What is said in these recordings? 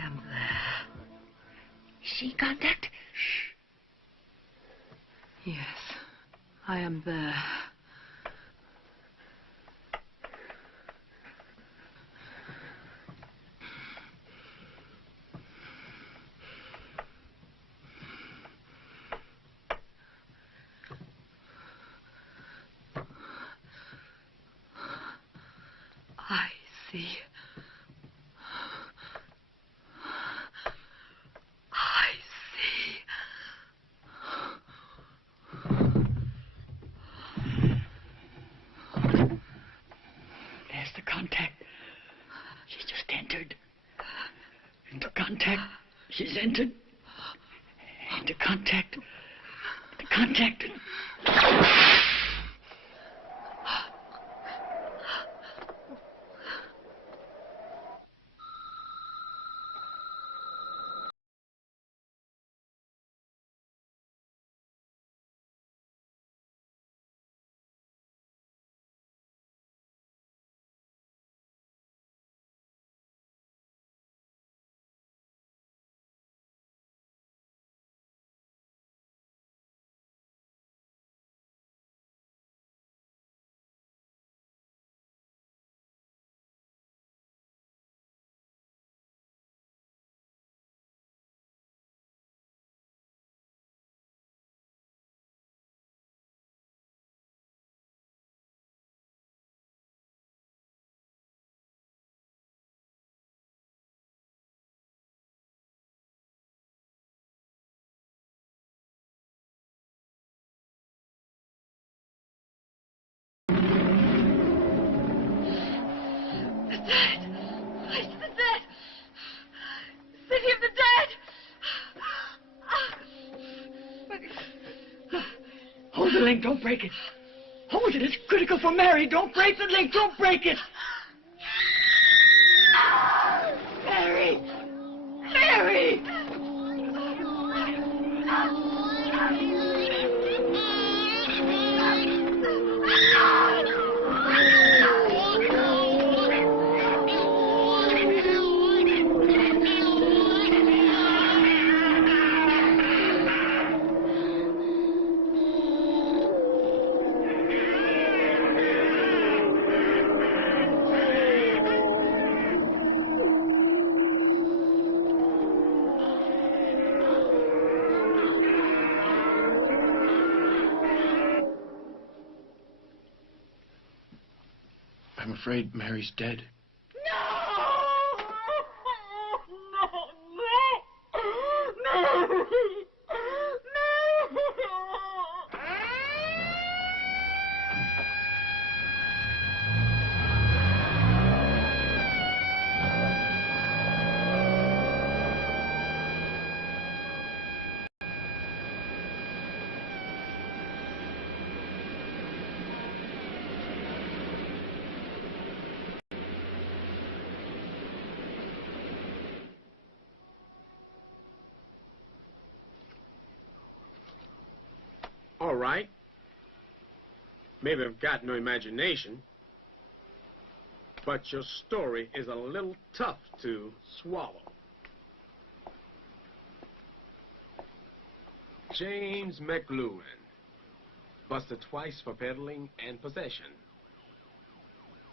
am there. See contact? Shh. Yes, I am there. I see. I see. There's the contact. She just entered. Into contact. She's entered. Into contact. The contact. Hold the link, don't break it. Hold it, it's critical for Mary. Don't break the link, don't break it. Mary! Mary! I'm afraid Mary's dead. All right. Maybe I've got no imagination, but your story is a little tough to swallow. James McLuhan, busted twice for peddling and possession.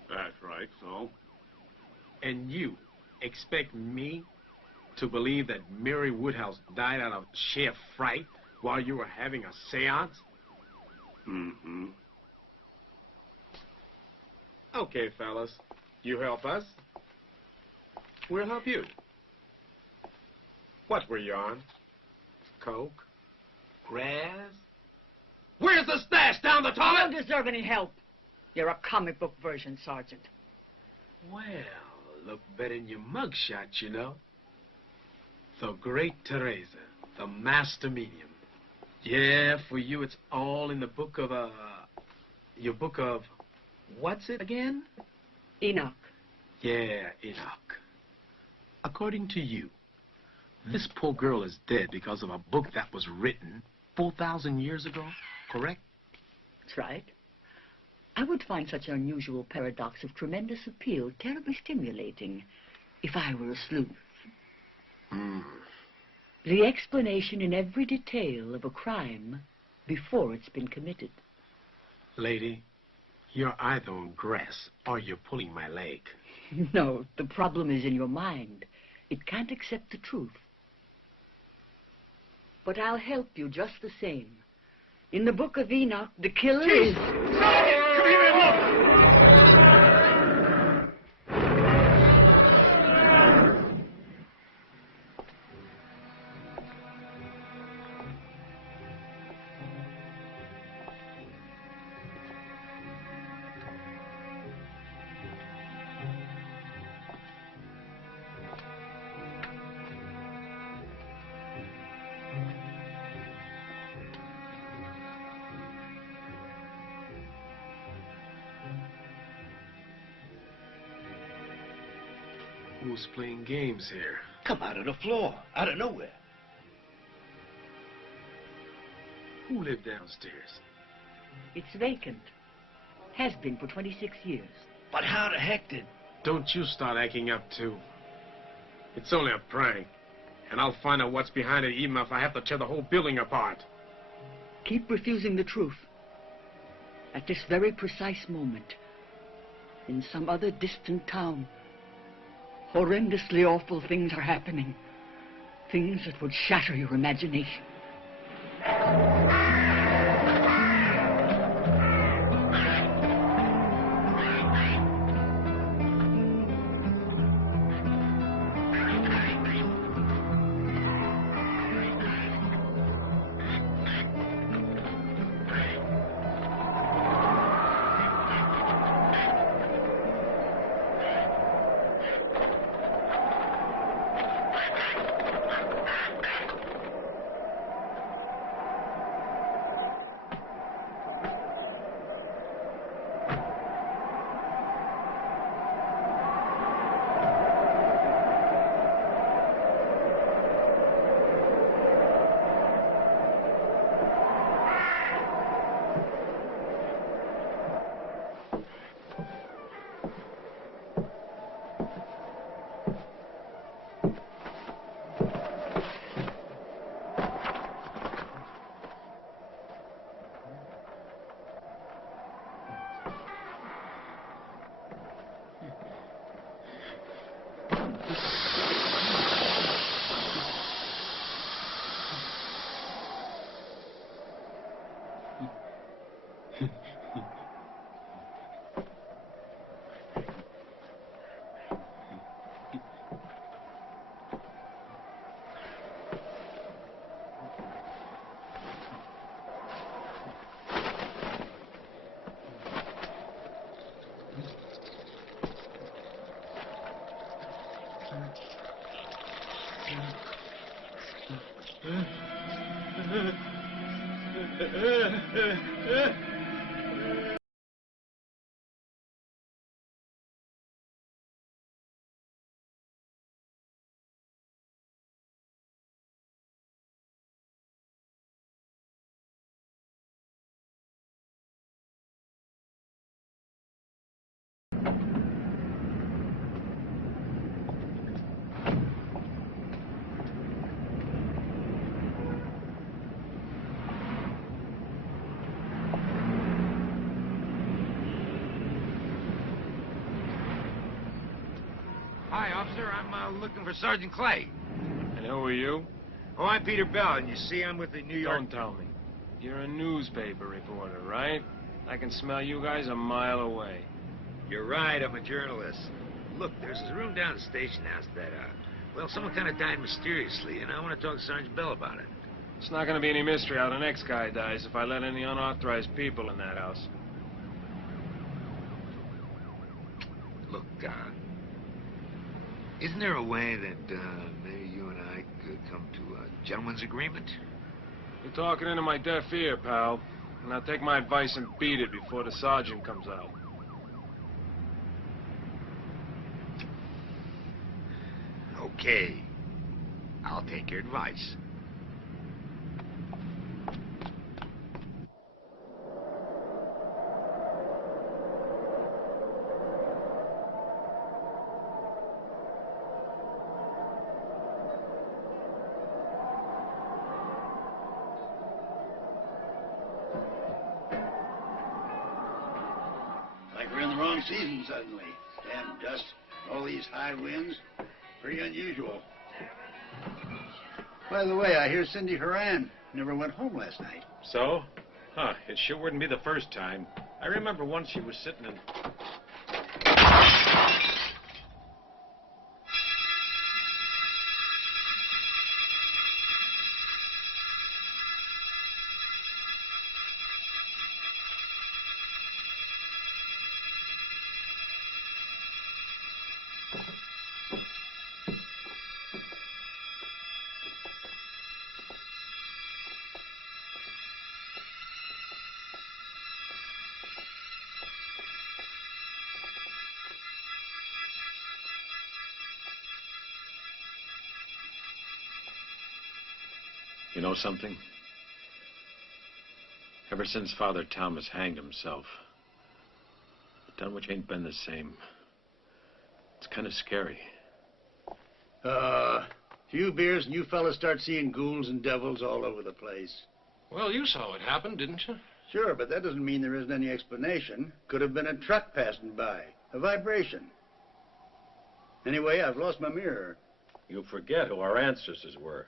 That's right, so? And you expect me to believe that Mary Woodhouse died out of sheer fright while you were having a seance? Mm-hmm. Okay, fellas. You help us. We'll help you. What were you on? Coke? Grass? Where's the stash? Down the You toilet? don't deserve any help. You're a comic book version, Sergeant. Well, look better in your mugshot, you know. The great Teresa, the master medium. Yeah, for you it's all in the book of, your book of, what's it again? Enoch. Yeah, Enoch. According to you, this poor girl is dead because of a book that was written 4,000 years ago, correct? That's right. I would find such an unusual paradox of tremendous appeal terribly stimulating if I were a sleuth. The explanation in every detail of a crime before it's been committed. Lady, you're either on grass or you're pulling my leg. No, the problem is in your mind. It can't accept the truth. But I'll help you just the same. In the book of Enoch, the killer is... Come here and look! Who's playing games here? Come out of the floor, out of nowhere. Who lived downstairs? It's vacant. Has been for 26 years. But how the heck did... Don't you start acting up, too. It's only a prank. And I'll find out what's behind it, even if I have to tear the whole building apart. Keep refusing the truth. At this very precise moment, in some other distant town, horrendously awful things are happening. Things that would shatter your imagination. Hi, officer. I'm looking for Sergeant Clay. And who are you? Oh, I'm Peter Bell, and you see, I'm with the New York... Don't tell me. You're a newspaper reporter, right? I can smell you guys a mile away. You're right, I'm a journalist. Look, there's a room down at the station house that, well, someone kind of died mysteriously, and I want to talk to Sergeant Bell about it. It's not going to be any mystery how the next guy dies if I let any unauthorized people in that house. Look, isn't there a way that, maybe you and I could come to a gentleman's agreement? You're talking into my deaf ear, pal. And I'll take my advice and beat it before the sergeant comes out. Okay. I'll take your advice. the wrong season suddenly. Damn dust, all these high winds. Pretty unusual. By the way, I hear Cindy Horan never went home last night. So? Huh, it sure wouldn't be the first time. I remember once she was sitting in... You know something? Ever since Father Thomas hanged himself, Dunwich ain't been the same. It's kind of scary. Few beers and you fellas start seeing ghouls and devils all over the place. Well, you saw what happened, didn't you? Sure, but that doesn't mean there isn't any explanation. Could have been a truck passing by. A vibration. Anyway, I've lost my mirror. You forget who our ancestors were.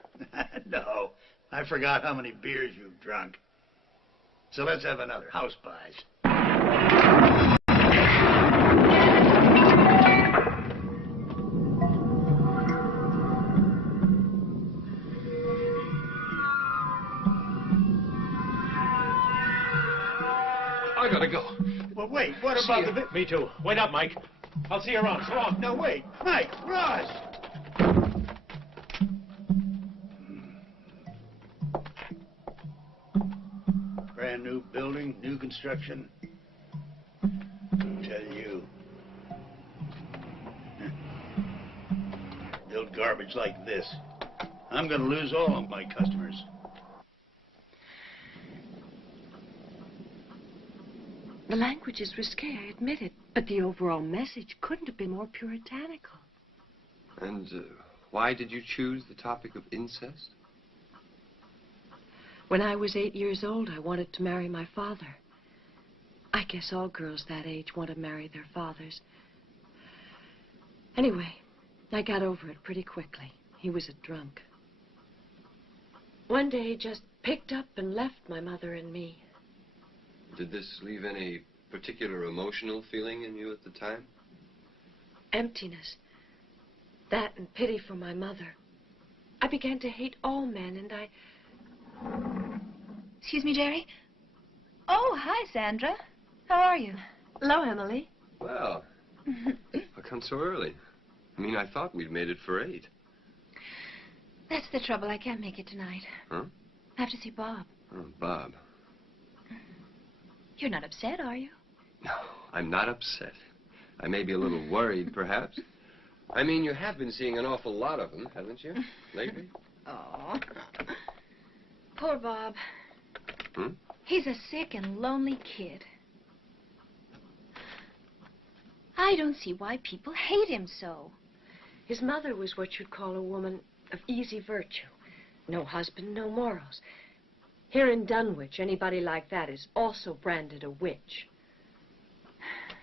No, I forgot how many beers you've drunk. So let's have another. House pies. I gotta go. Well, wait, what about the... Me too. Wait up, Mike. I'll see you around. So long. No, wait. Mike, Ross! Brand new building, new construction. Tell you. Build garbage like this. I'm gonna lose all of my customers. The language is risque, I admit it, but the overall message couldn't have been more puritanical. And why did you choose the topic of incest? When I was 8 years old, I wanted to marry my father. I guess all girls that age want to marry their fathers. Anyway, I got over it pretty quickly. He was a drunk. One day, he just picked up and left my mother and me. Did this leave any particular emotional feeling in you at the time? Emptiness. That and pity for my mother. I began to hate all men, and I... Excuse me, Jerry? Oh, hi, Sandra. How are you? Hello, Emily. Well, how come so early? I mean, I thought we'd made it for 8. That's the trouble. I can't make it tonight. Huh? I have to see Bob. Oh, Bob. You're not upset, are you? No, I'm not upset. I may be a little worried, perhaps. I mean, you have been seeing an awful lot of them, haven't you, lately? Oh. Poor Bob. Hmm? He's a sick and lonely kid. I don't see why people hate him so. His mother was what you'd call a woman of easy virtue. No husband, no morals. Here in Dunwich, anybody like that is also branded a witch.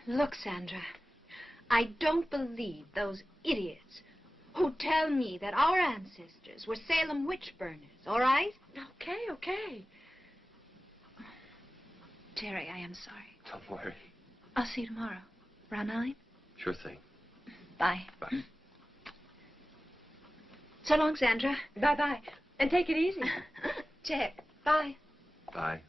Look, Sandra, I don't believe those idiots who tell me that our ancestors were Salem witch burners, all right? Okay. Jerry, I am sorry. Don't worry. I'll see you tomorrow. Around 9? Sure thing. Bye. Bye. So long, Sandra. Bye-bye. And take it easy. Check. Bye. Bye.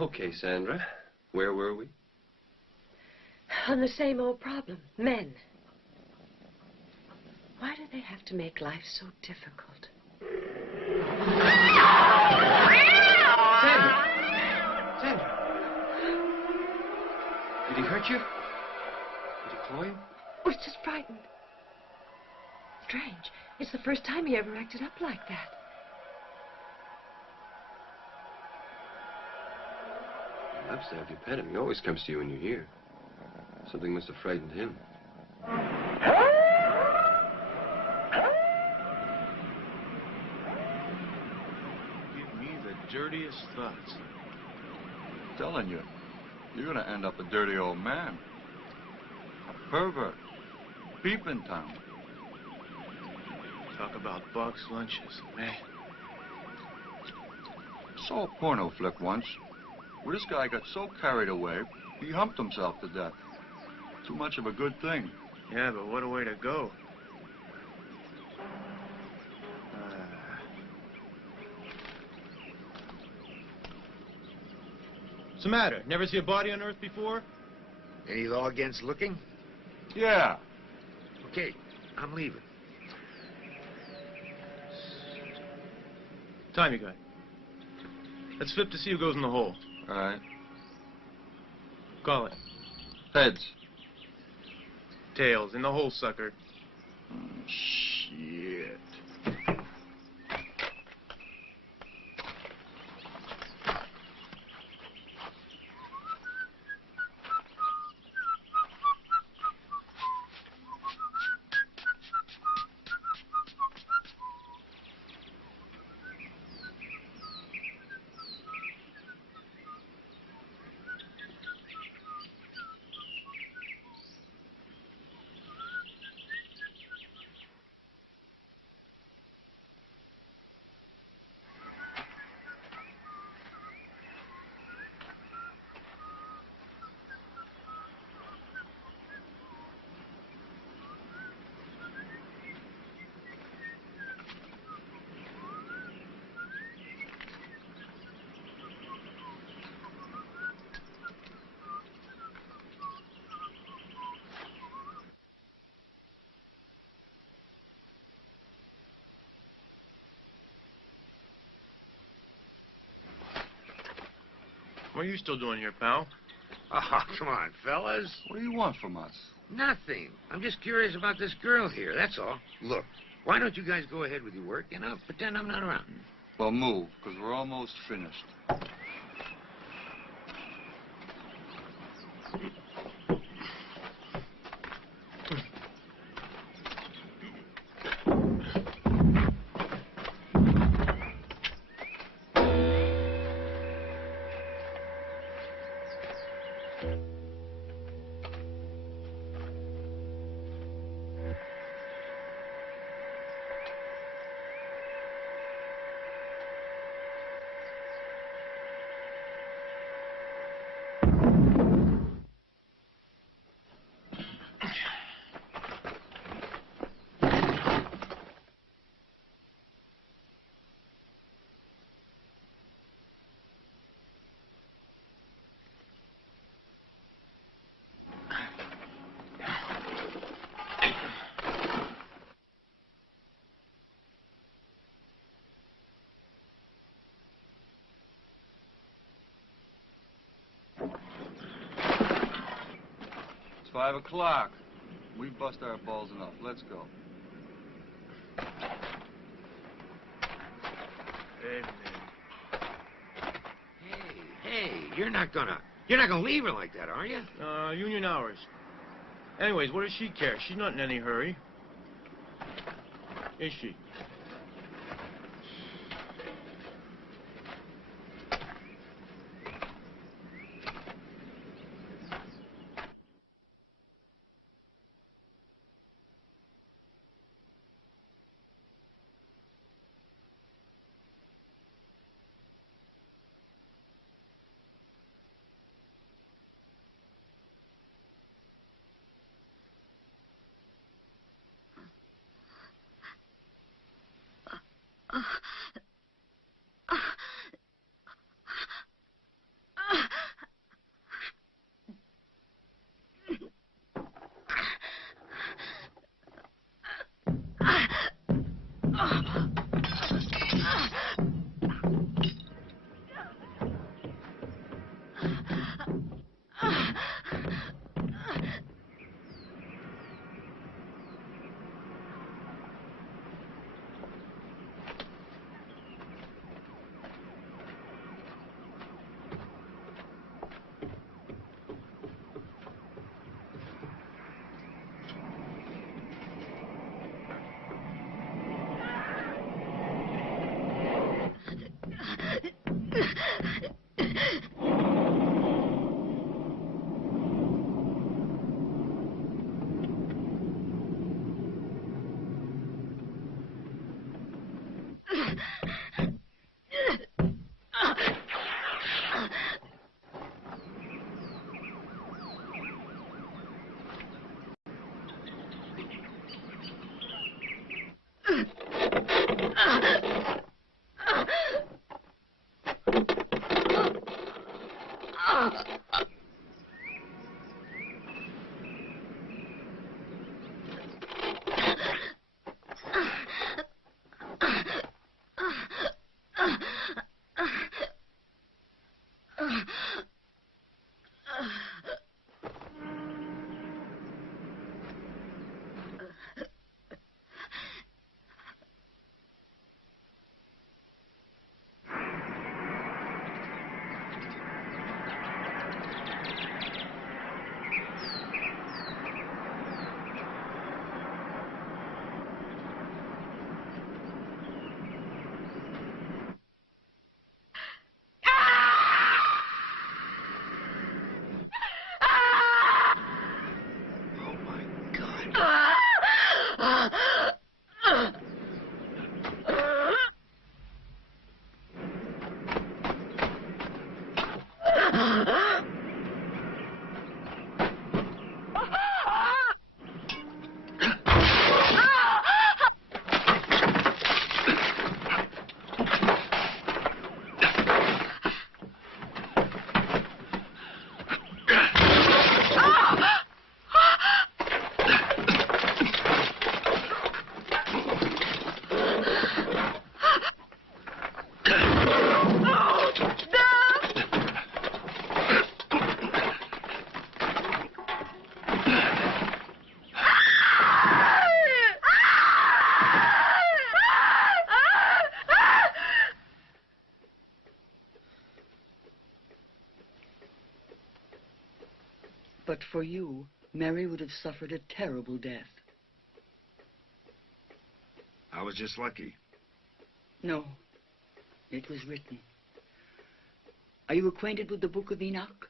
Okay, Sandra. Where were we? On the same old problem. Men. Why do they have to make life so difficult? Sandra! Did he hurt you? Did he claw you? Oh, it's just frightened. Strange. It's the first time he ever acted up like that. I'd love to have you pet him. He always comes to you when you're here. Something must have frightened him. Give me the dirtiest thoughts. telling you, you're gonna end up a dirty old man. A pervert. Peeping Tom. Talk about box lunches, man. Saw a porno flick once, where this guy got so carried away, he humped himself to death. Too much of a good thing. Yeah, but what a way to go. What's the matter? Never see a body on Earth before? Any law against looking? Yeah. Okay, I'm leaving. Time you got. Let's flip to see who goes in the hole. All right. Call it. Heads. Tails. In the hole, sucker. Shit. What are you still doing here, pal? Oh, come on, fellas. What do you want from us? Nothing. I'm just curious about this girl here, that's all. Look, why don't you guys go ahead with your work and I'll pretend I'm not around. Well, move, because we're almost finished. It's 5 o'clock. We bust our balls enough. Let's go. Hey, man. Hey, you're not gonna leave her like that, are you? Union hours. Anyways, what does she care? She's not in any hurry. Is she? But for you, Mary would have suffered a terrible death. I was just lucky. No, it was written. Are you acquainted with the Book of Enoch?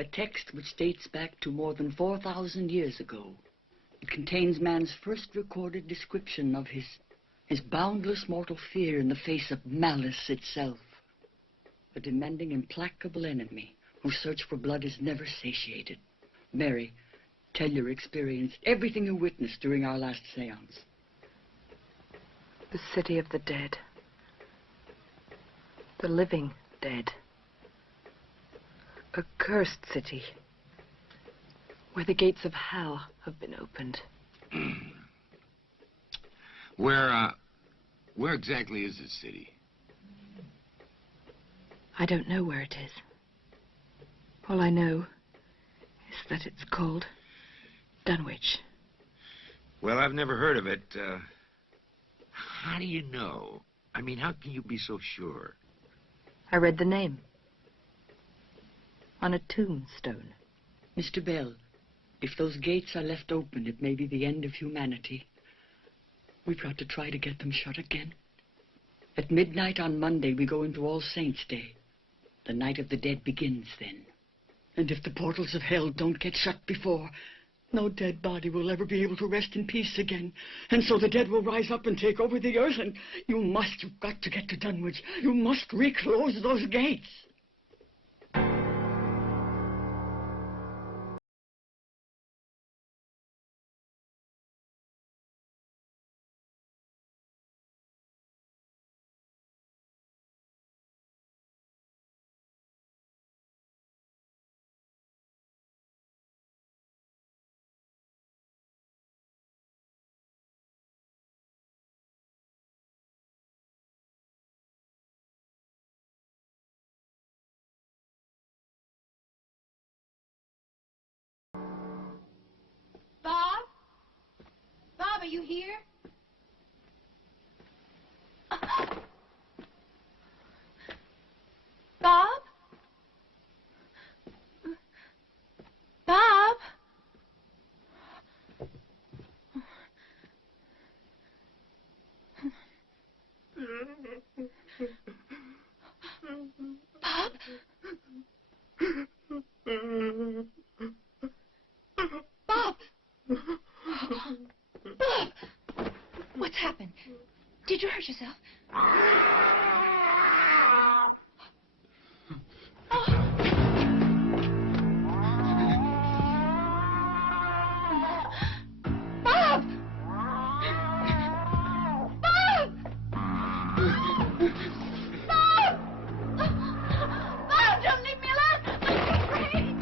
A text which dates back to more than 4,000 years ago. It contains man's first recorded description of his boundless mortal fear in the face of malice itself. A demanding, implacable enemy whose search for blood is never satiated. Mary, tell your experience, everything you witnessed during our last seance. The city of the dead. The living dead. A cursed city, where the gates of hell have been opened. Where exactly is this city? I don't know where it is. All I know is that it's called Dunwich. Well, I've never heard of it. How do you know? I mean, how can you be so sure? I read the name on a tombstone. Mr. Bell, if those gates are left open, it may be the end of humanity. We've got to try to get them shut again. At midnight on Monday, we go into All Saints' Day. The night of the dead begins then. And if the portals of hell don't get shut before, no dead body will ever be able to rest in peace again. And so the dead will rise up and take over the earth, and you've got to get to Dunwich. You must reclose those gates. Bob? Bob, are you here? Bob? Bob? Bob? Bob! Bob! What's happened? Did you hurt yourself? Bob! Bob! Bob! Bob, don't leave me alone! I'm afraid!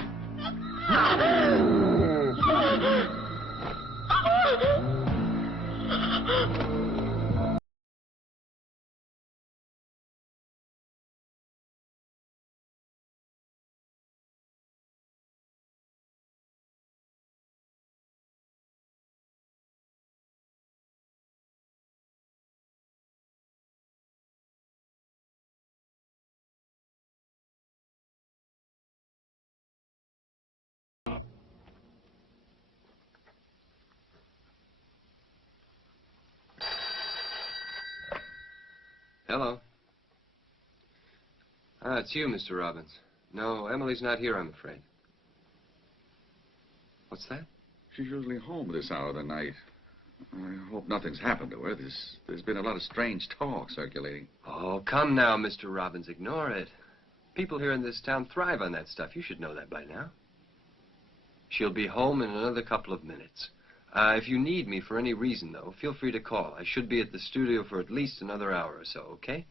Hello. It's you, Mr. Robbins. No, Emily's not here, I'm afraid. What's that? She's usually home this hour of the night. I hope nothing's happened to her. There's been a lot of strange talk circulating. Oh, come now, Mr. Robbins. Ignore it. People here in this town thrive on that stuff. You should know that by now. She'll be home in another couple of minutes. If you need me for any reason, though, feel free to call. I should be at the studio for at least another hour or so, okay?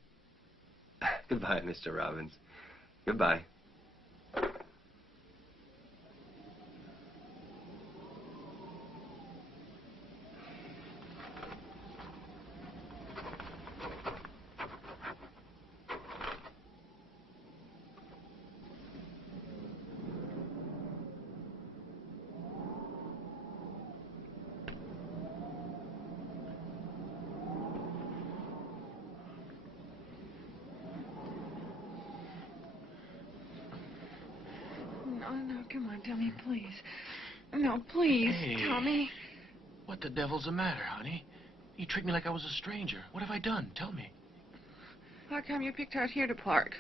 Goodbye, Mr. Robbins. Goodbye. Come on, tell me, please. No, please, Hey. tell me. What the devil's the matter, honey? You treat me like I was a stranger. What have I done? Tell me. How come you picked out here to park?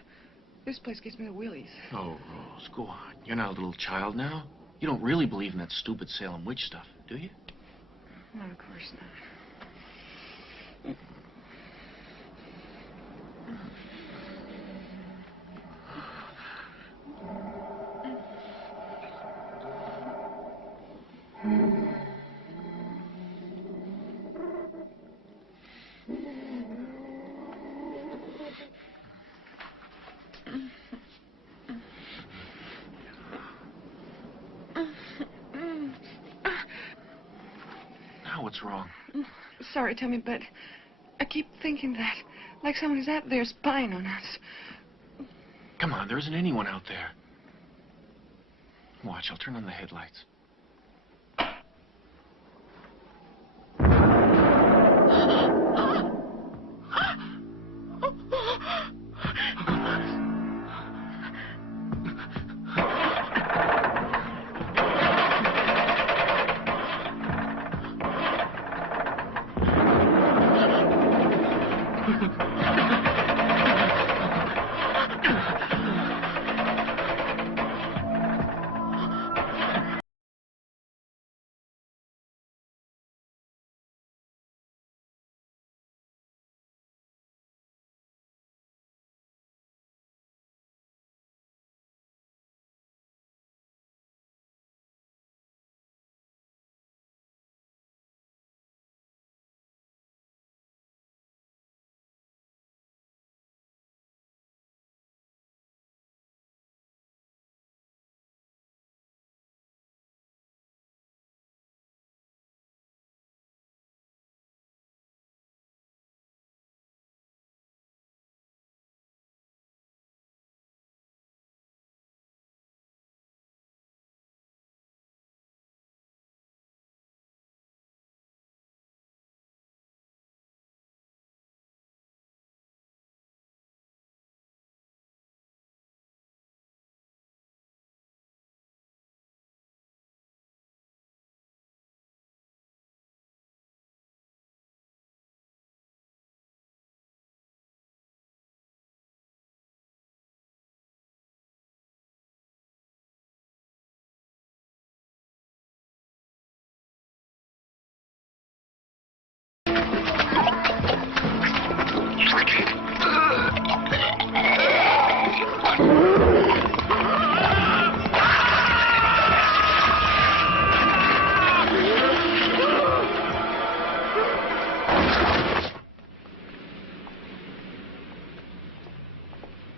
This place gives me the willies. Oh, Rose, go on. You're not a little child now. You don't really believe in that stupid Salem witch stuff, do you? No, of course not. Now what's wrong? Sorry, Tommy, but I keep thinking that, like someone is out there spying on us. Come on, there isn't anyone out there. Watch, I'll turn on the headlights.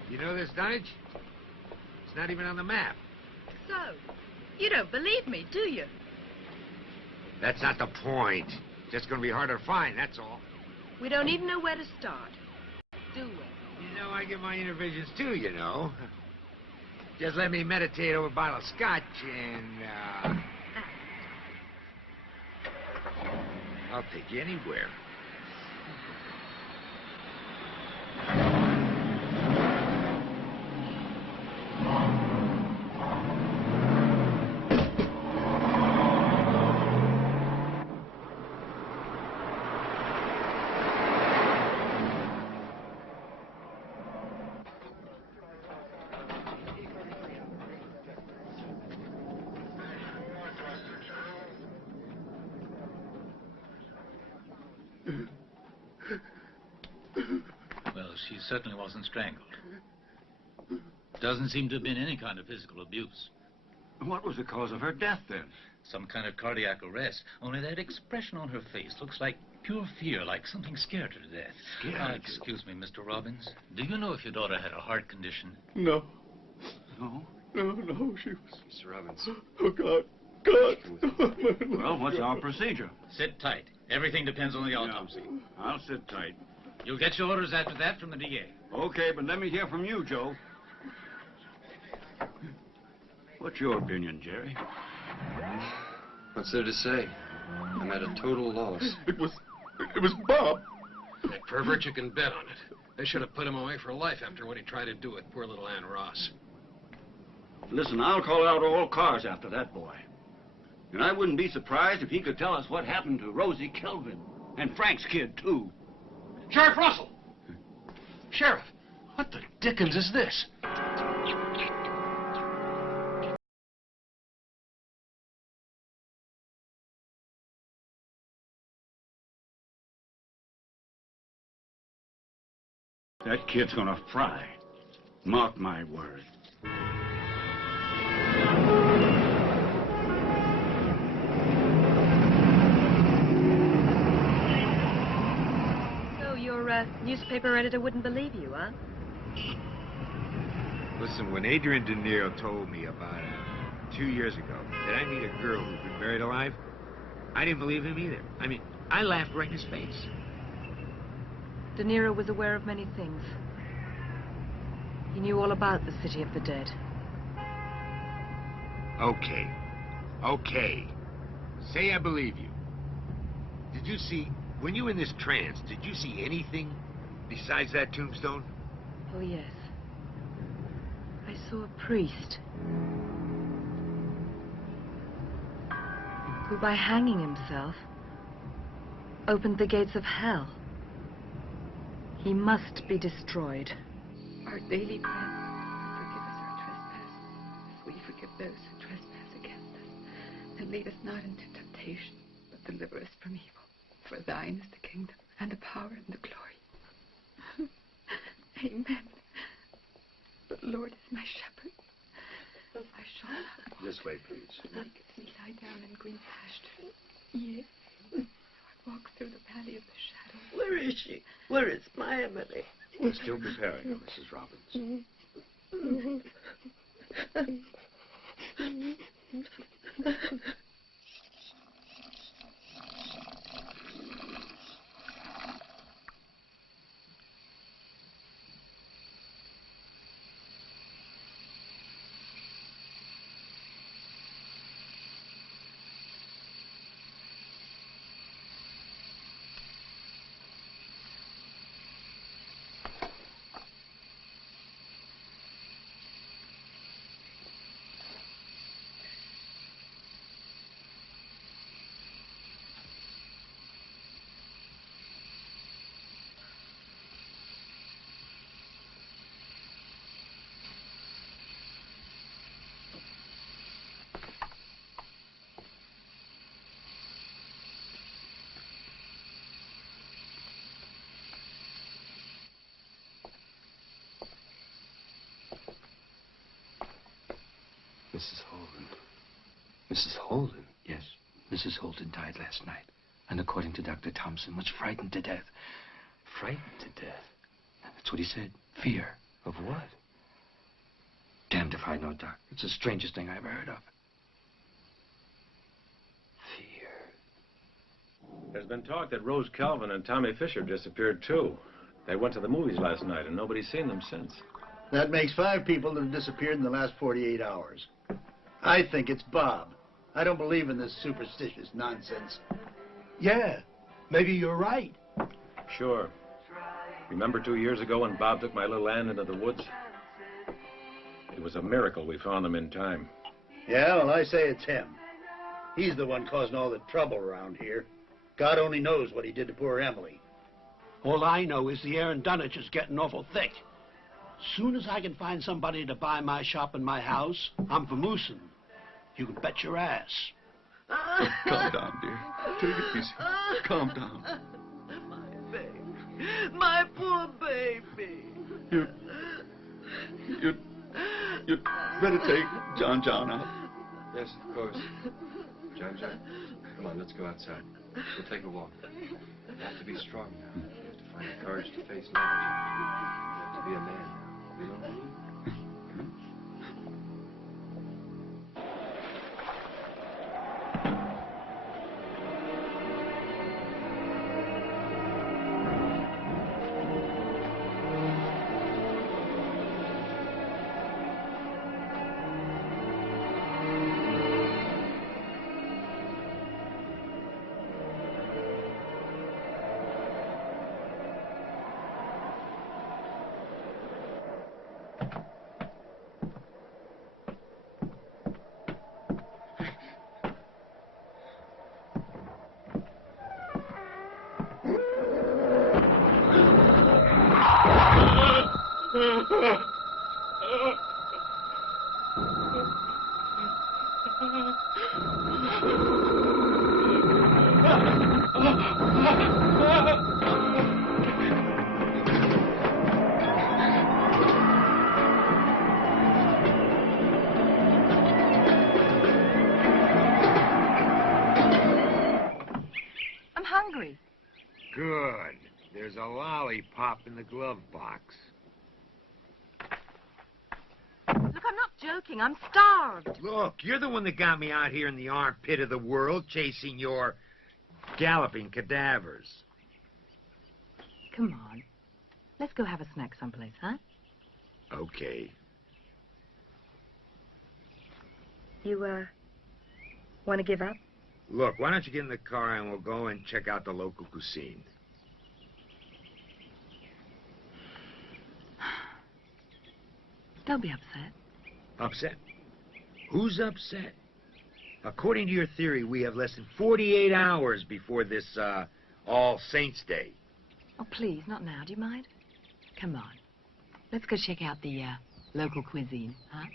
You know this dunnage? It's not even on the map. So, you don't believe me, do you? That's not the point. Just gonna be harder to find, that's all. We don't even know where to start, do we? You know, I get my inner visions too, you know. Just let me meditate over a bottle of scotch and, I'll take you anywhere. Well, she certainly wasn't strangled. Doesn't seem to have been any kind of physical abuse. What was the cause of her death, then? Some kind of cardiac arrest. Only that expression on her face looks like pure fear, like something scared her to death. Scared? Excuse me, Mr. Robbins. Do you know if your daughter had a heart condition? No. No? No, she was... Mr. Robbins. Oh, God. God. Well, what's our procedure? Sit tight. Everything depends on the autopsy. I'll sit tight. You'll get your orders after that from the DA. Okay, but let me hear from you, Joe. What's your opinion, Jerry? What's there to say? I'm at a total loss. It was Bob. That pervert, you can bet on it. They should have put him away for life after what he tried to do with poor little Ann Ross. Listen, I'll call out all cars after that boy. And I wouldn't be surprised if he could tell us what happened to Rosie Kelvin. And Frank's kid, too. Sheriff Russell! Sheriff, what the dickens is this? That kid's gonna fry. Mark my word. So your newspaper editor wouldn't believe you, huh? Listen, when Adrian De Niro told me about 2 years ago that I meet a girl who's been buried alive, I didn't believe him either. I mean, I laughed right in his face. De Niro was aware of many things. He knew all about the city of the dead. Okay. Okay. Say I believe you. Did you see, when you were in this trance, did you see anything besides that tombstone? Oh, yes. I saw a priest who, by hanging himself, opened the gates of hell. He must be destroyed. Our daily bread, forgive us our trespasses, as we forgive those who trespass against us. And lead us not into temptation, but deliver us from evil. For thine is the kingdom, and the power, and the glory. Amen. The Lord is my shepherd. I shall not want. This way, please. He maketh me lie down in green pastures. Yea, I walk through the valley of the shadow. Where is she? Where is my Emily? We're still preparing her, Mrs. Robbins. Mrs. Holden. Mrs. Holden? Yes, Mrs. Holden died last night. And according to Dr. Thompson, was frightened to death. Frightened to death? That's what he said. Fear. Of what? Damned if I know, Doc. It's the strangest thing I ever heard of. Fear. There's been talk that Rose Calvin and Tommy Fisher disappeared, too. They went to the movies last night, and nobody's seen them since. That makes 5 people that have disappeared in the last 48 hours. I think it's Bob. I don't believe in this superstitious nonsense. Yeah, maybe you're right. Sure. Remember 2 years ago when Bob took my little Ann into the woods? It was a miracle we found them in time. Yeah, well, I say it's him. He's the one causing all the trouble around here. God only knows what he did to poor Emily. All I know is the air in Dunwich is getting awful thick. Soon as I can find somebody to buy my shop and my house, I'm for moosing. You can bet your ass. Calm down, dear. Take it easy. Calm down. My baby. My poor baby. You'd better take John out. Yes, of course. John, come on, let's go outside. We'll take a walk. You have to be strong now. You have to find the courage to face life. You have to be a man now. You know what I mean? I'm hungry. Good. There's a lollipop in the glove box. Look, I'm not joking. I'm starved. Look, you're the one that got me out here in the armpit of the world chasing your galloping cadavers. Come on. Let's go have a snack someplace, huh? Okay. You, want to give up? Look, why don't you get in the car and we'll go and check out the local cuisine. Don't be upset. Upset? Who's upset? According to your theory, we have less than 48 hours before this, All Saints' Day. Oh, please, not now. Do you mind? Come on. Let's go check out the, local cuisine, huh?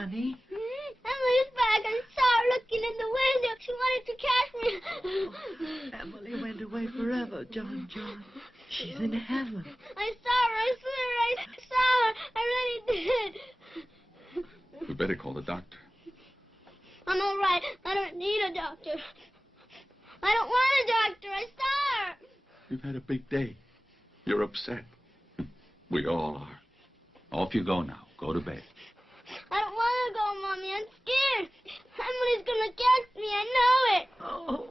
honey? Emily's back. I saw her looking in the window. She wanted to catch me. Emily went away forever, John. She's in heaven. I saw her. I swear I saw her. I really did. We better call the doctor. I'm all right. I don't need a doctor. I don't want a doctor. I saw her. You've had a big day. You're upset. We all are. Off you go now. Go to bed. I don't want to go, Mommy. I'm scared. Emily's going to catch me. I know it. Oh.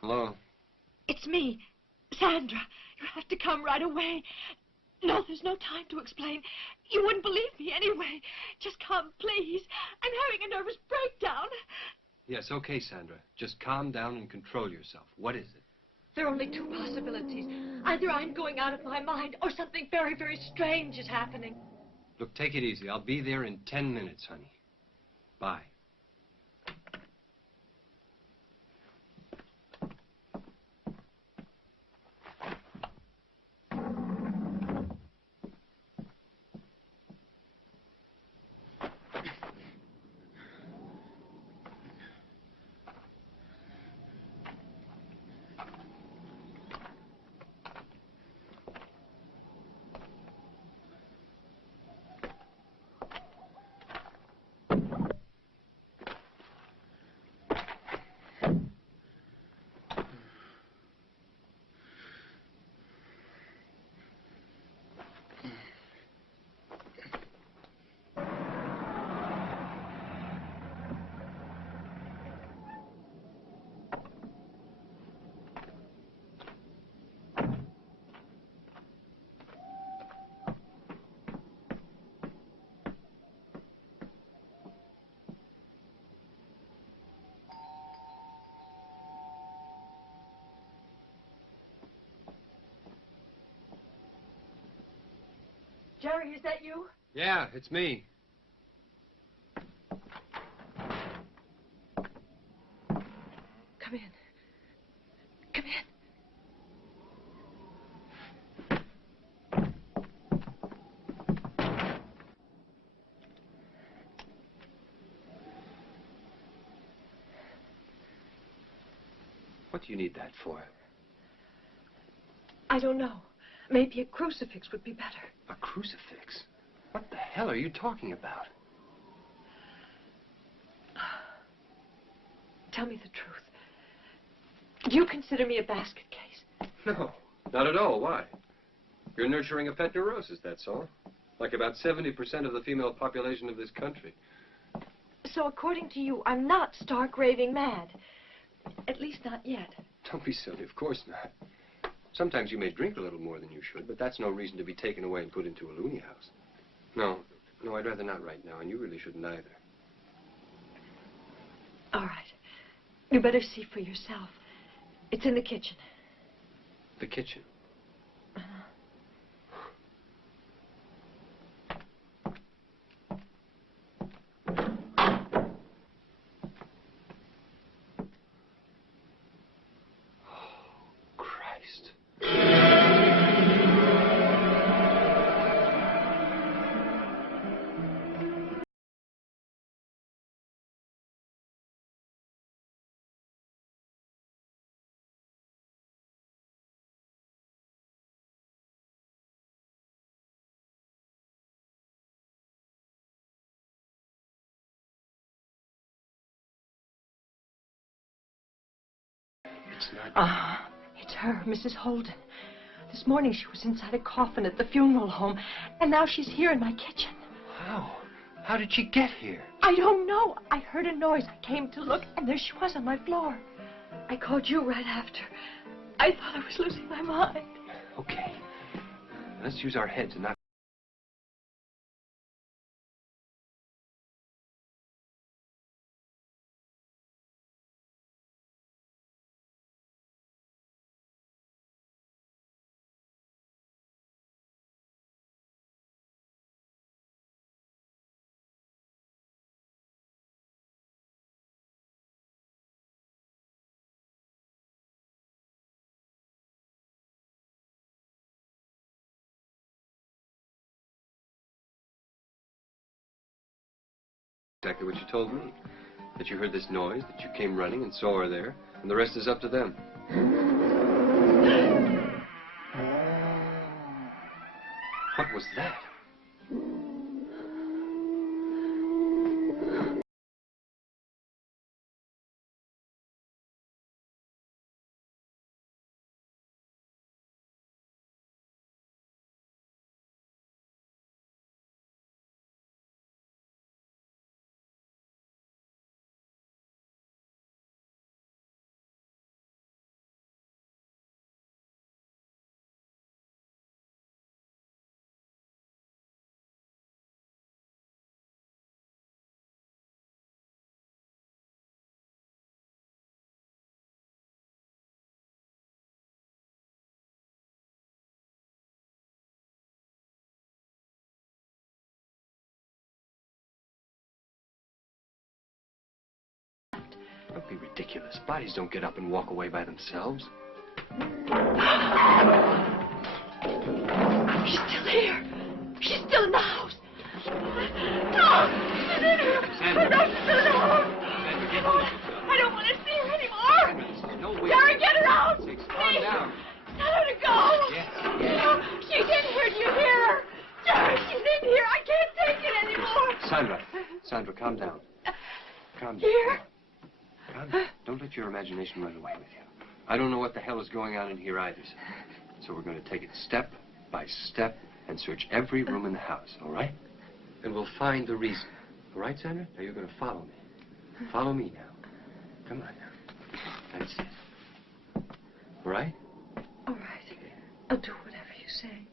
Hello? It's me, Sandra. You have to come right away. No, there's no time to explain. You wouldn't believe me anyway. Just come, please. I'm having a nervous breakdown. Yes, okay, Sandra. Just calm down and control yourself. What is it? There are only two possibilities. Either I'm going out of my mind or something very, very strange is happening. Look, take it easy. I'll be there in 10 minutes, honey. Bye. Jerry, is that you? Yeah, it's me. Come in. Come in. What do you need that for? I don't know. Maybe a crucifix would be better. A crucifix? What the hell are you talking about? Tell me the truth. Do you consider me a basket case? No, not at all. Why? You're nurturing a pet neurosis, that's all. Like about 70% of the female population of this country. So according to you, I'm not stark raving mad. At least not yet. Don't be silly. Of course not. Sometimes you may drink a little more than you should, but that's no reason to be taken away and put into a loony house. No, I'd rather not right now, and you really shouldn't either. All right. You better see for yourself. It's in the kitchen. The kitchen? It's not... It's her, Mrs. Holden. This morning she was inside a coffin at the funeral home, and now she's here in my kitchen. How? How did she get here? I don't know. I heard a noise. I came to look, and there she was on my floor. I called you right after. I thought I was losing my mind. Okay. Let's use our heads and not... Exactly what you told me. That you heard this noise, that you came running and saw her there, and the rest is up to them. What was that? Don't be ridiculous. Bodies don't get up and walk away by themselves. She's still here. She's still in the house. No! She's in here. Sandra. No, she's still in the house. I don't want to see her anymore. Gary, get her out. Calm Please. down. Tell her to go. Yes. No, she's in here. Do you hear her? Gary, she's in here. I can't take it anymore. Sandra, calm down. Calm down. Here? Calm down. Don't let your imagination run away with you. I don't know what the hell is going on in here either. So we're going to take it step by step and search every room in the house, all right? And we'll find the reason. All right, Sandra? Now you're going to follow me. Follow me now. Come on now. That's it. All right? All right. I'll do whatever you say.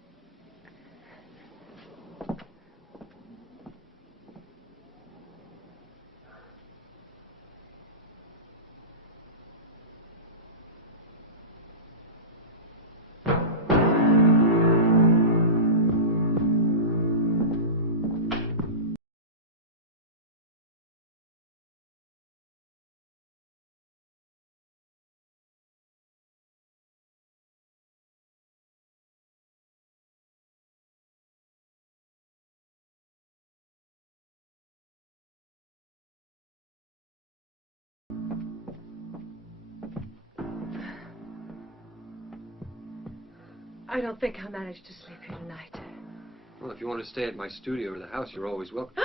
I don't think I'll manage to sleep here tonight. Well, if you want to stay at my studio or the house, you're always welcome.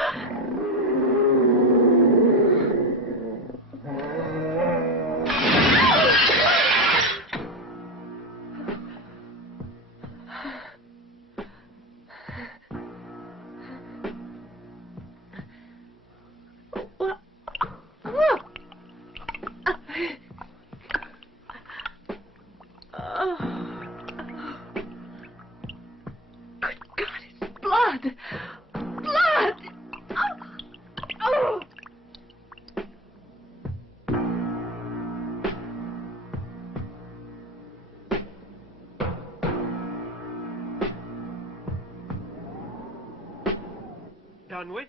Dunwich?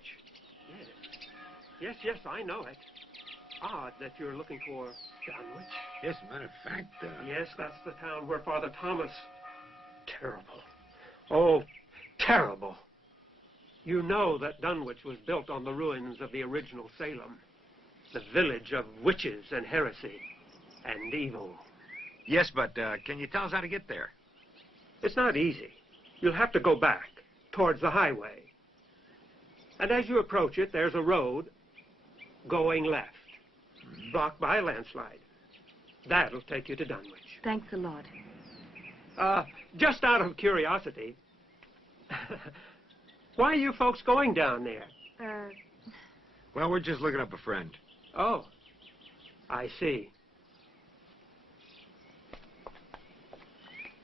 Yes, I know it. Odd that you're looking for Dunwich. Yes, matter of fact, Yes, that's the town where Father Thomas... Terrible. Oh, terrible. You know that Dunwich was built on the ruins of the original Salem. The village of witches and heresy and evil. Yes, but can you tell us how to get there? It's not easy. You'll have to go back towards the highway. And as you approach it, there's a road going left, blocked by a landslide. That'll take you to Dunwich. Thanks a lot. Just out of curiosity, why are you folks going down there? Well, we're just looking up a friend. Oh, I see.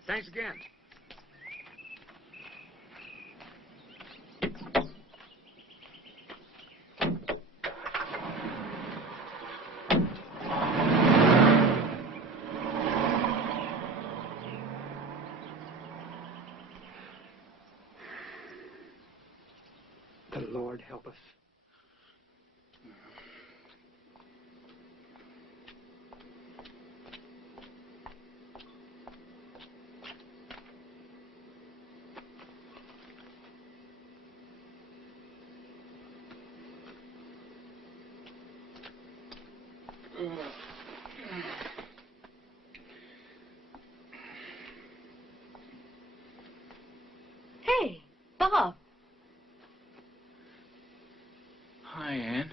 Thanks again. The Lord help us. Hey, Bob. Hi, Anne.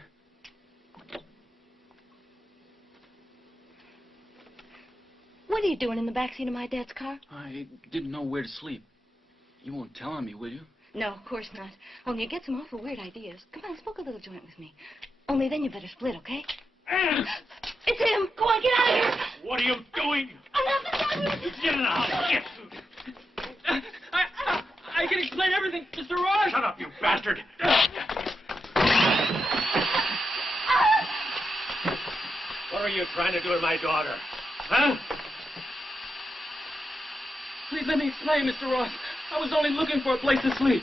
What are you doing in the backseat of my dad's car? I didn't know where to sleep. You won't tell on me, will you? No, of course not. Only you get some awful weird ideas. Come on, smoke a little joint with me. Only then you better split, okay? Anne! It's him! Go on, get out of here! What are you doing? Get in the house! Get! I can explain everything, Mr. Ross! Shut up, you bastard! What are you trying to do with my daughter? Huh? Please let me explain, Mr. Ross. I was only looking for a place to sleep.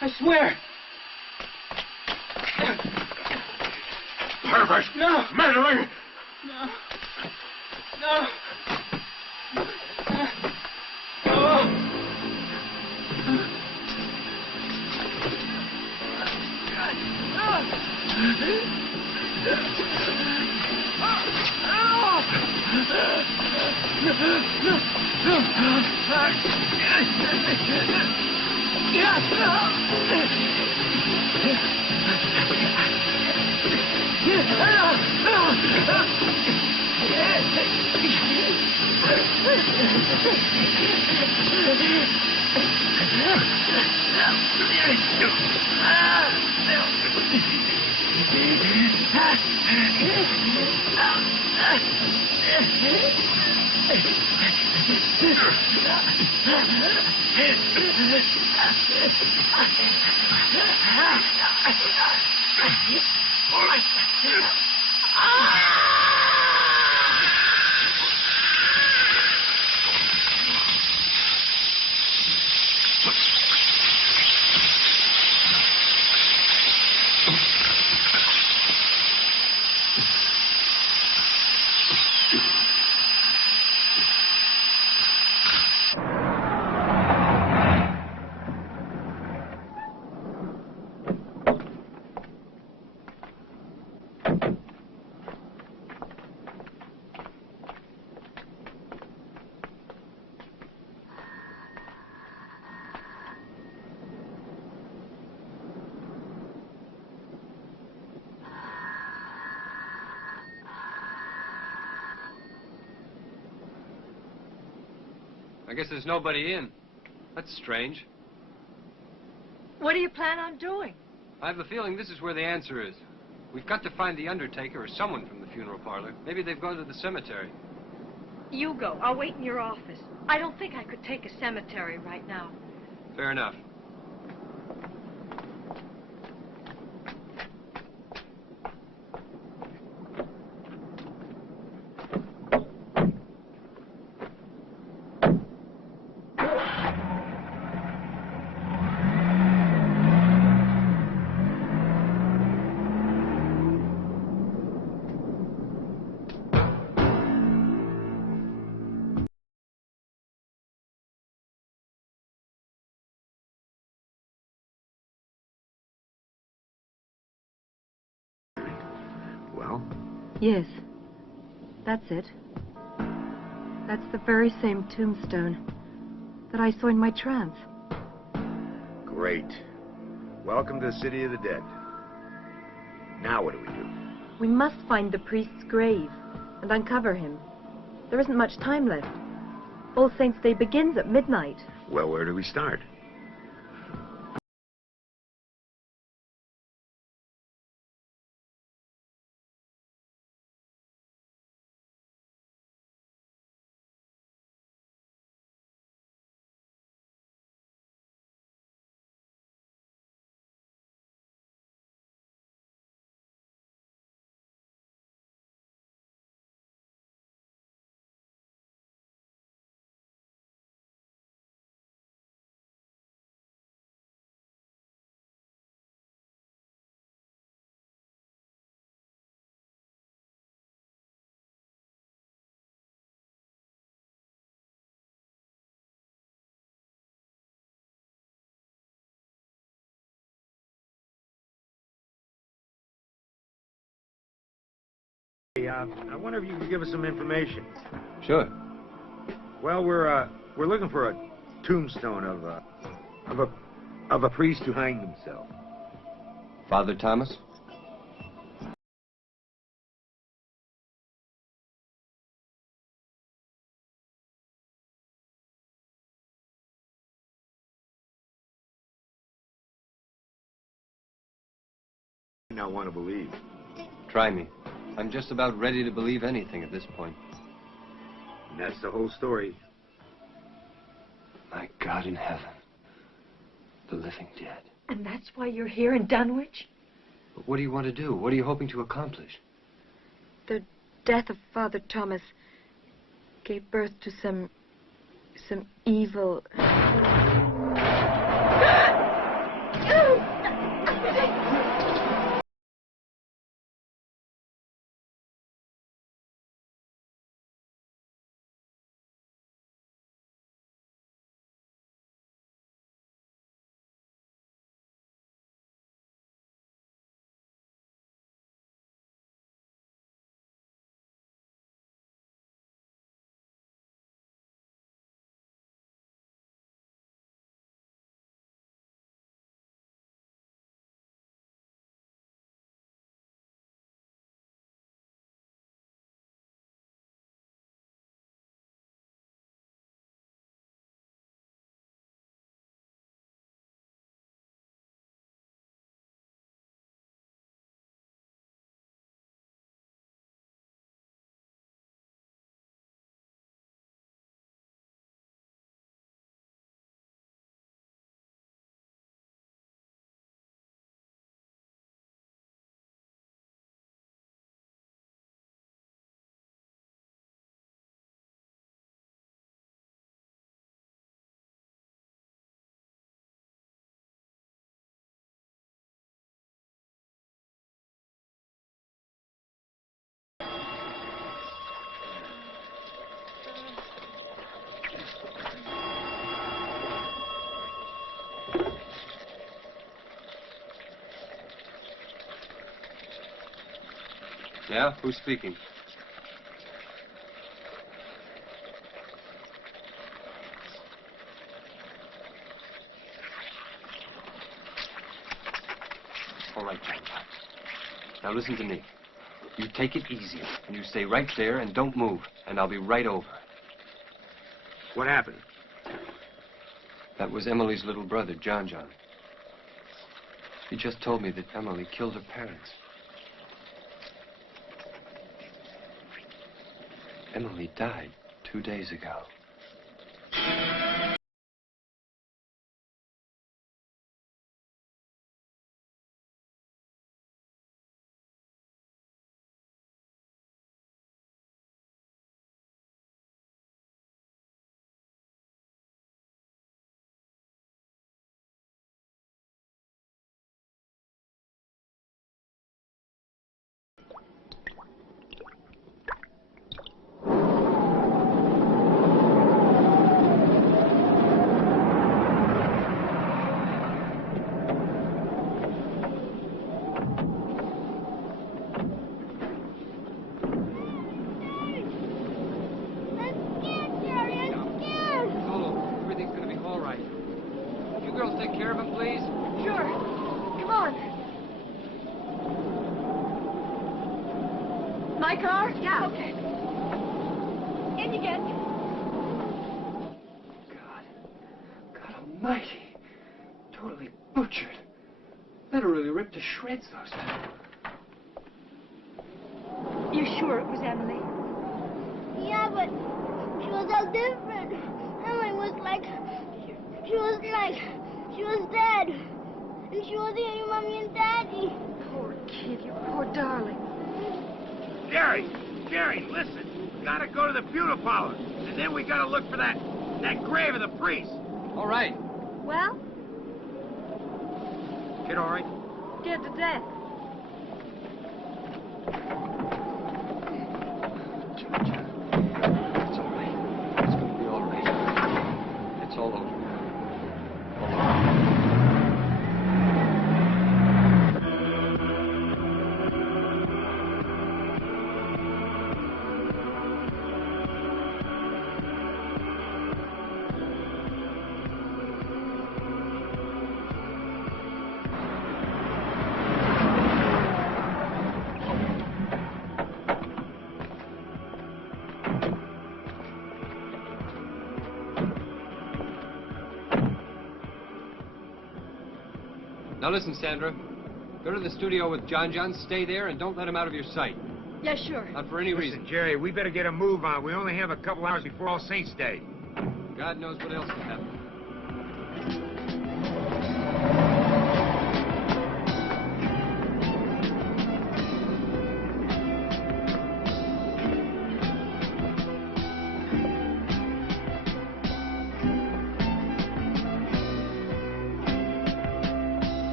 I swear. Pervert! No! Murderer! No. No. I guess there's nobody in. That's strange. What do you plan on doing? I have a feeling this is where the answer is. We've got to find the undertaker or someone from the funeral parlor. Maybe they've gone to the cemetery. You go. I'll wait in your office. I don't think I could take a cemetery right now. Fair enough. Well? Yes. That's it. That's the very same tombstone that I saw in my trance. Great. Welcome to the city of the dead. Now what do we do? We must find the priest's grave. and uncover him. There isn't much time left. All Saints' Day begins at midnight. Well, where do we start? I wonder if you could give us some information. Sure. Well, we're looking for a tombstone of a priest who hanged himself. Father Thomas? I now want to believe. Try me. I'm just about ready to believe anything at this point. And that's the whole story. My God in heaven. The living dead. And that's why you're here in Dunwich? But what do you want to do? What are you hoping to accomplish? The death of Father Thomas gave birth to some evil... Yeah? Who's speaking? All right, John. Now listen to me. You take it easy, and you stay right there and don't move, and I'll be right over. What happened? That was Emily's little brother, John. He just told me that Emily killed her parents. Emily died 2 days ago. My car? Yeah. Okay. In you get. God almighty. Totally butchered. Literally ripped to shreds those two. You're sure it was Emily? Yeah, but she was all different. Emily was like, she was dead. And she was eating Mommy and Daddy. Poor kid, you poor darling. Jerry, listen. We gotta go to the funeral parlor. And then we gotta look for that grave of the priest. All right. Well? Kid all right? Scared to death. It's all right. It's gonna be all right. It's all over. Now listen, Sandra. Go to the studio with John. Stay there and don't let him out of your sight. Yeah, sure. Not for any reason. Jerry, we better get a move on. We only have a couple hours before All Saints' Day. God knows what else could happen.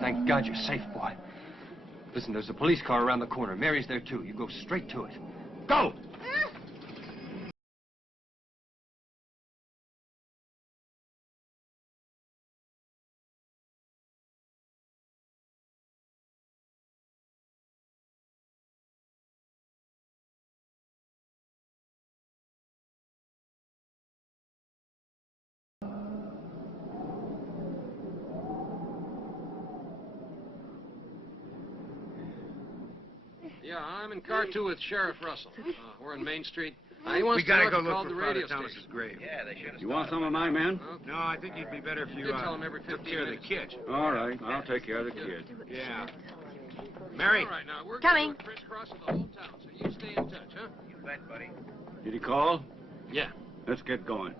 Thank God you're safe, boy. Listen, there's a police car around the corner. Mary's there, too. You go straight to it. Go! Yeah, I'm in car 2 with Sheriff Russell. We're on Main Street. He wants We gotta to go call look the for radio Father Thomas's station. grave. Yeah, they should have. You want some of my men? No, I think it'd be better if you, You tell him every 15 took care of the minutes. kid. All right, I'll take care of the kid. Yeah. Mary. All right, now, we're Coming. going to crisscross of the whole town, so you stay in touch, huh? You bet, buddy. Did he call? Yeah. Let's get going.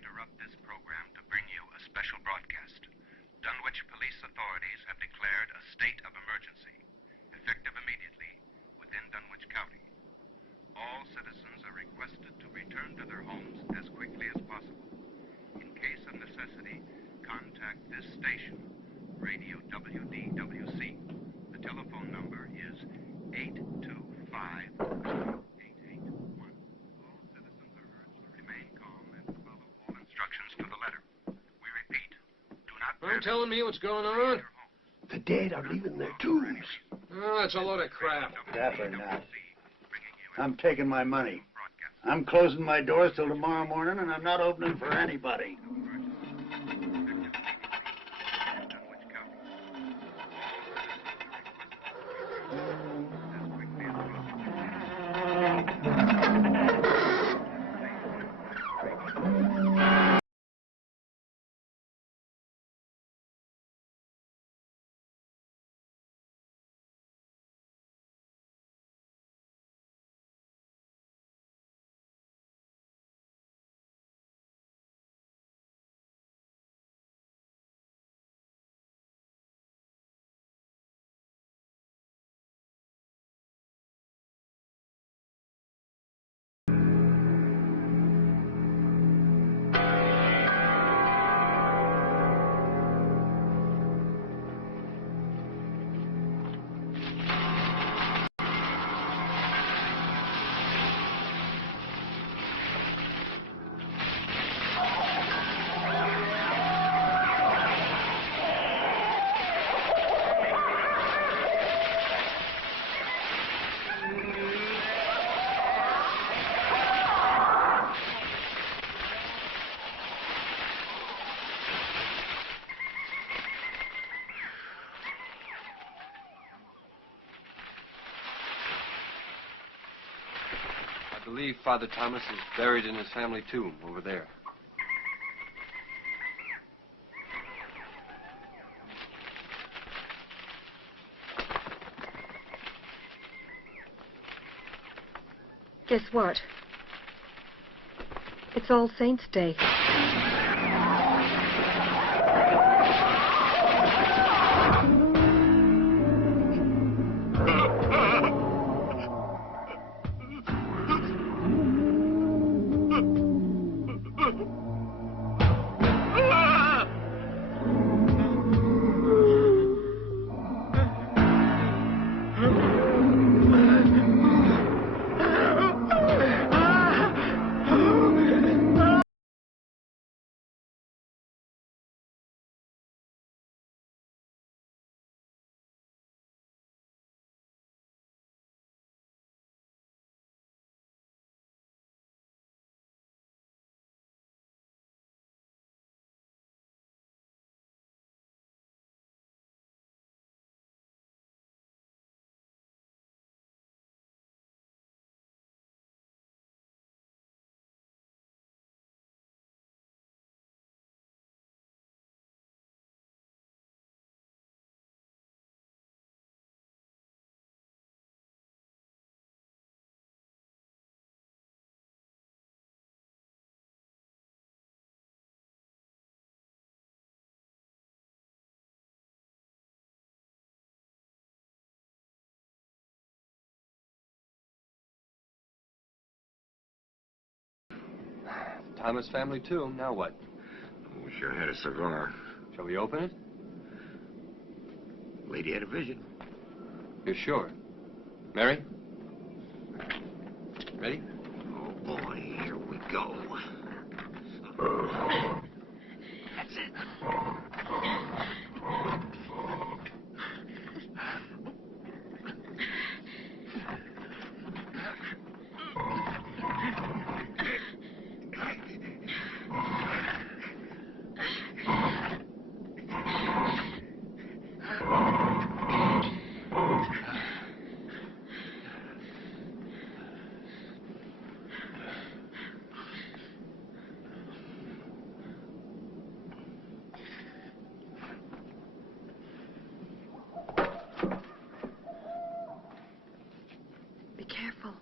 Interrupt this program to bring you a special broadcast. Dunwich police authorities have declared a state of emergency, effective immediately within Dunwich County. All citizens are requested to return to their homes as quickly as possible. In case of necessity, contact this station, Radio WDWC. The telephone number is 825-8881. All citizens are urged to remain calm and follow all instructions to the letter. We repeat, do not... Are you telling me what's going on? The dead are leaving their tombs. Oh, that's a load of crap. Definitely not. I'm taking my money. I'm closing my doors till tomorrow morning, and I'm not opening for anybody. I believe Father Thomas is buried in his family tomb over there. Guess what? It's All Saints' Day. Thomas family, too. Now what? We sure had a cigar. Shall we open it? Lady had a vision. You're sure? Mary? Ready? Oh, boy, here we go. That's it. Be careful.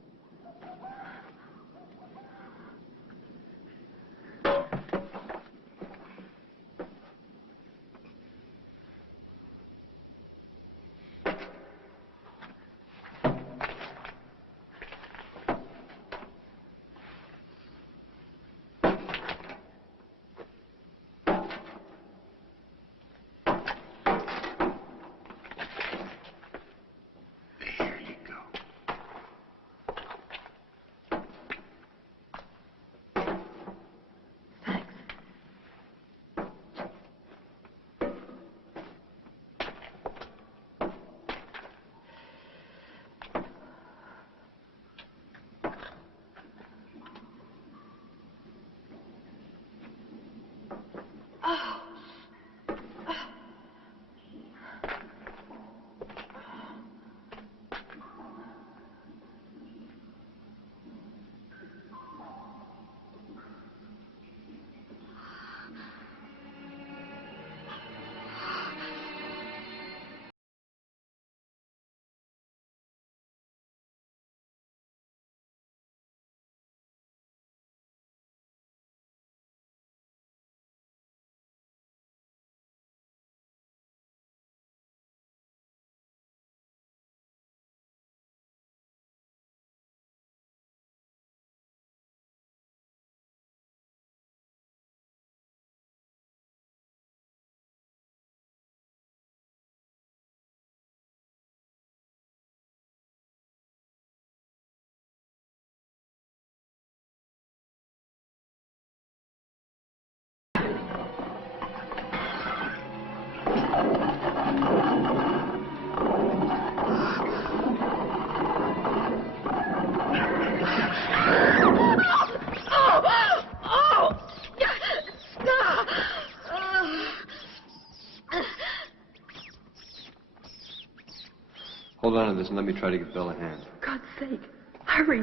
Hold on to this and let me try to give Belle a hand. For God's sake, hurry.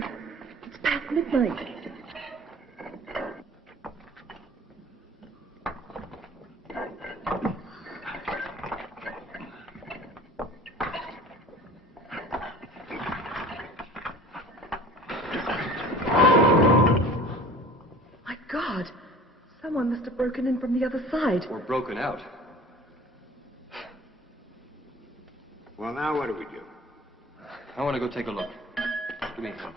It's past midnight. My God, someone must have broken in from the other side. Or broken out. Well, now what do we do? I want to go take a look. Give me a hand.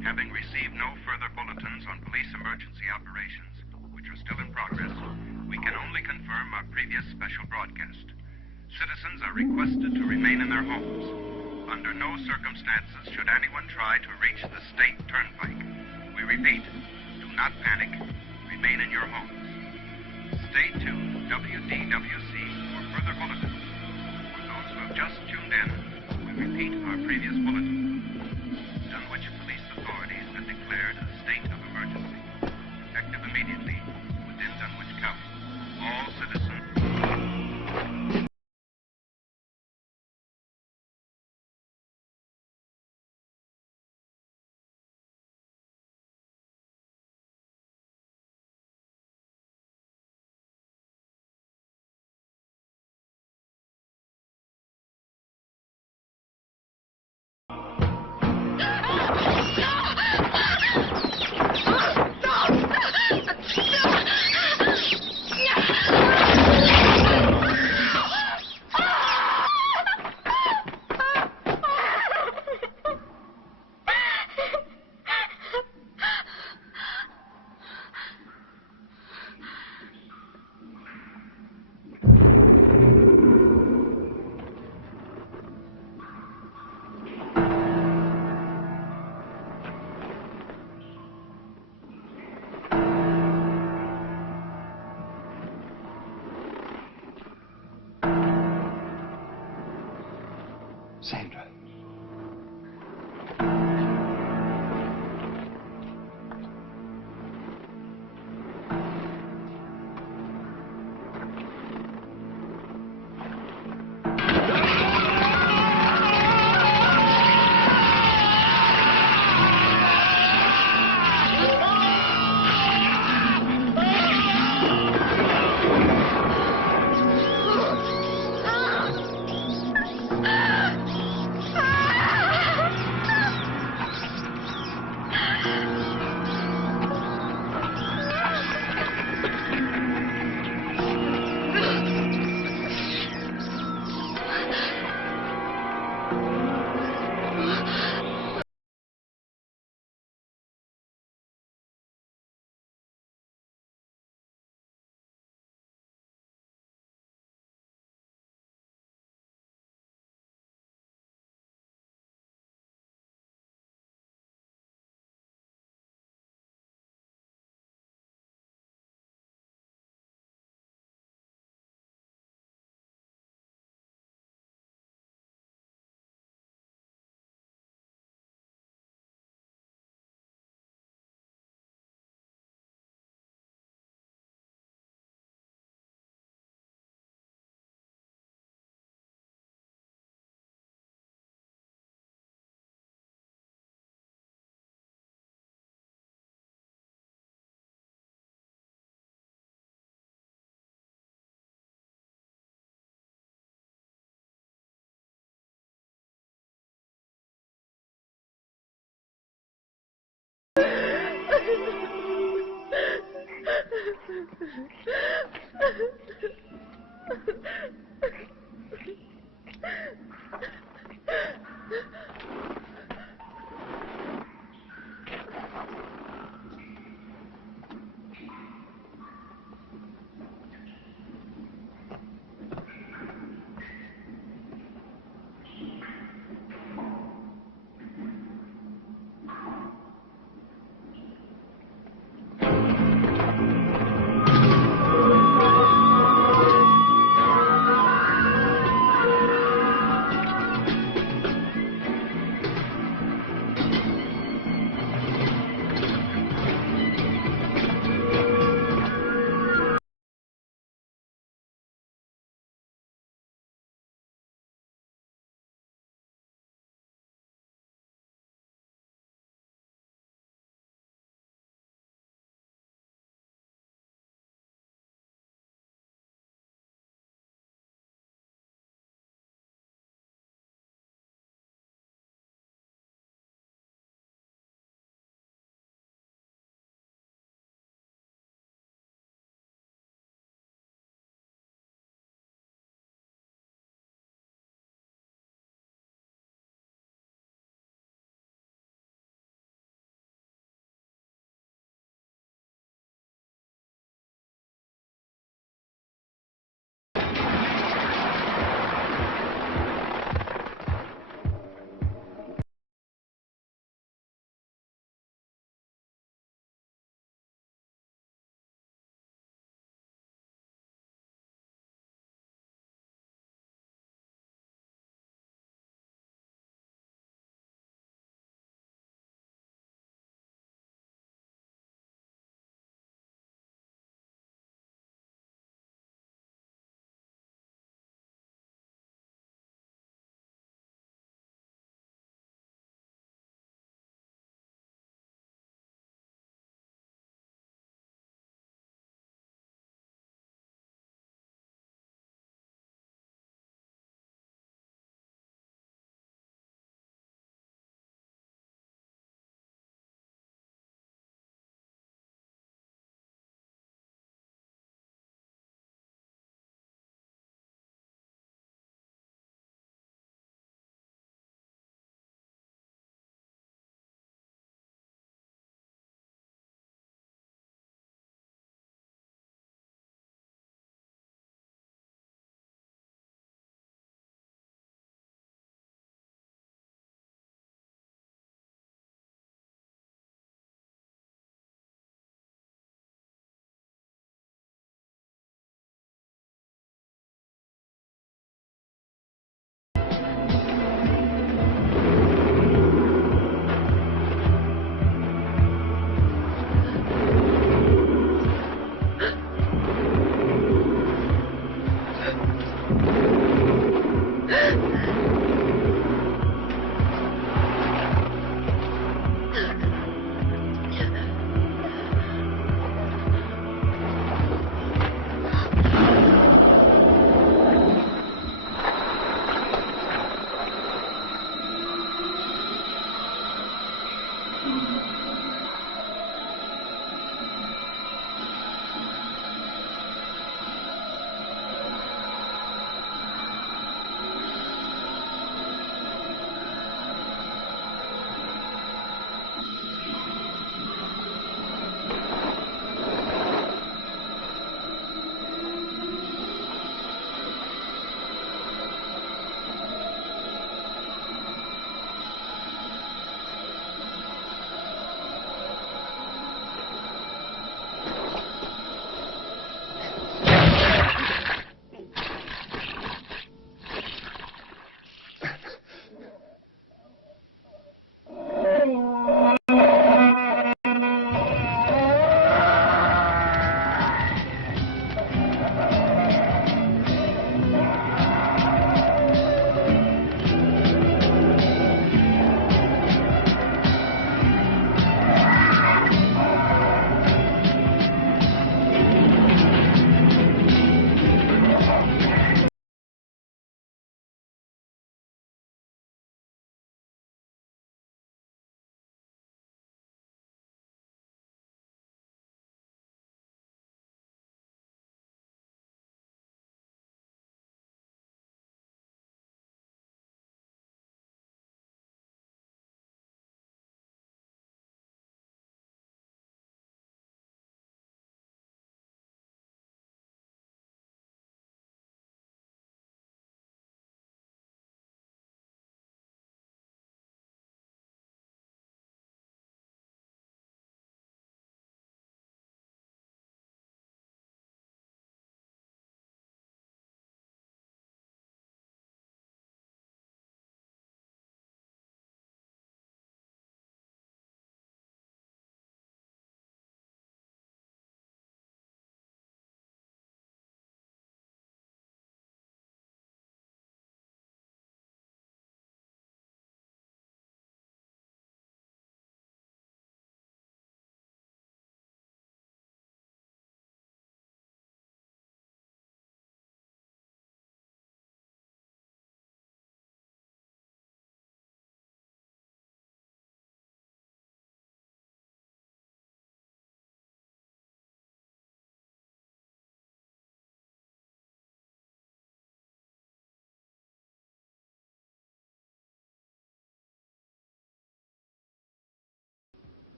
Having received no further bulletins on police emergency operations, which are still in progress, we can only confirm our previous special broadcast. Citizens are requested to remain in their homes. Under no circumstances should anyone try to reach the state turnpike. We repeat, do not panic. Remain in your homes. Stay tuned, WDWC, for further bulletins. For those who have just tuned in, we repeat our previous bulletin. Dunwich police authorities have declared a state of emergency, effective immediately within Dunwich County. All citizens... Sandra.